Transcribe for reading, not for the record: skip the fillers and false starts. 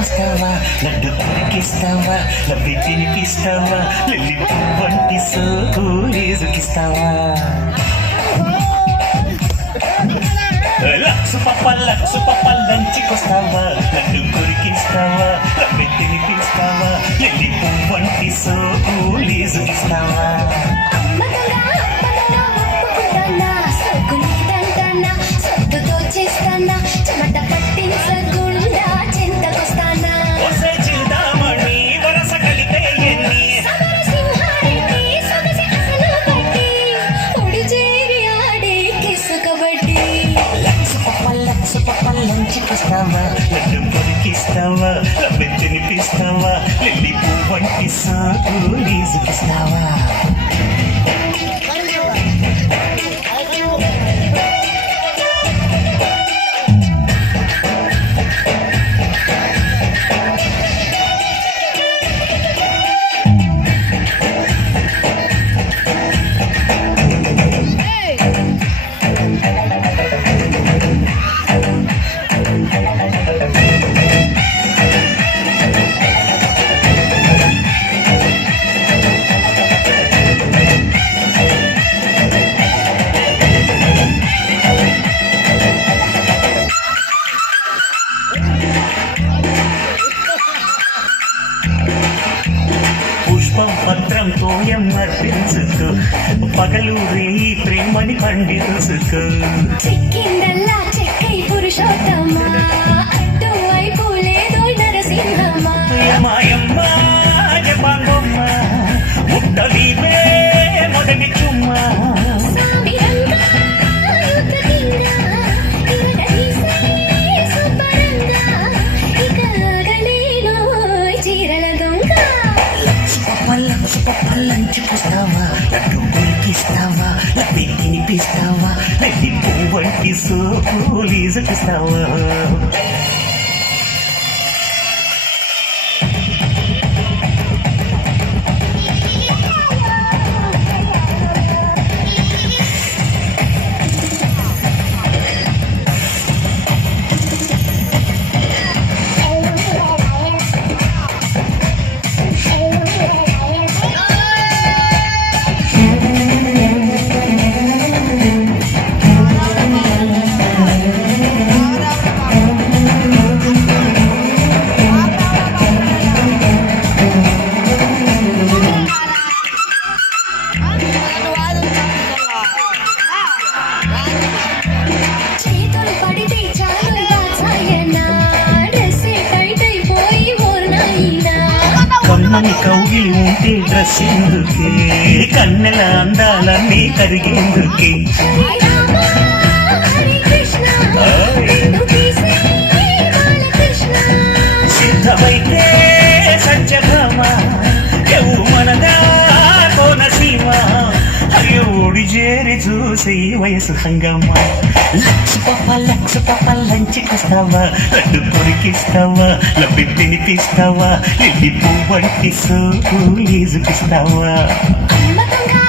లంచుకొస్తావా, laddu కొరికిస్తావా, లబ్బి తినిపిస్తావా, lily పువ్వంటి సోకులేసుకిస్తావా. Lux పప్ప లంచుకొస్తావా, laddu కొరికిస్తావా, లబ్బి తినిపిస్తావా, lily పువ్వంటి సోకులేసుకిస్తావా. చెమట పట్టించకుండా చింతకొస్తానా చింతామణి వరస కలిపే ఎన్ని సమరసింహారెడ్డి సొగసి అసలు బట్టి పొడి చేరి ఆడే కిసు కబడ్డీ. లక్సు పప్ప లంచుకొస్తావా, లడ్డు కొరికిస్తావా, లబ్బి తినిపిస్తావా, లిల్లీ పువ్వంటి సోకులేసుకిస్తావా. పుష్పం పత్రంతో ఎమ్మర్పించుకో, పగలు రేయి ప్రేమని పండితుసుకో. చిక్కిందల్లా చెక్కై పురుషోత్తమా, అటువైపు లేదో నరసింహమా. యమాయమ్మ జపాంగమ్మ ముట్టలీవే మొదటి చుమ్మ. సామిరంగా యుద్ధకింగా ఇరగదీసే సుబ్బరంగా, ఇక ఆగలేను చీరల దొంగ. లక్సు పప్ప లంచుకొస్తావా, లడ్డు కొరికిస్తావా, లబ్బి తినిపిస్తావా, లిల్లీ పువ్వంటి సోకులేసుకిస్తావా. చేతులు పడితే చాలుగా సాయనా, డ్రెస్సే టైట్ అయిపోయి ఊర్నాయినా. కమ్మని కౌగిలి ఉంటే డ్రెస్ ఎందుకే, కన్నెల అందాలన్నీ కరిగేందుకే. హరి రామ హరి కృష్ణ నిన్ను తీసే బాలకృష్ణ. సిద్ధమైతే సత్యభామ యౌవనదా కోనసీమ, అయ్యో ఓడి చేరి చూసి వయసు హంగమ్మ. లక్సు పప్ప లంచుకొస్తావా, లడ్డు కొరికిస్తావా, లబ్బి తినిపిస్తావా, లిల్లీ పువ్వంటి సోకులేసుకిస్తావా. అమ్మకంగా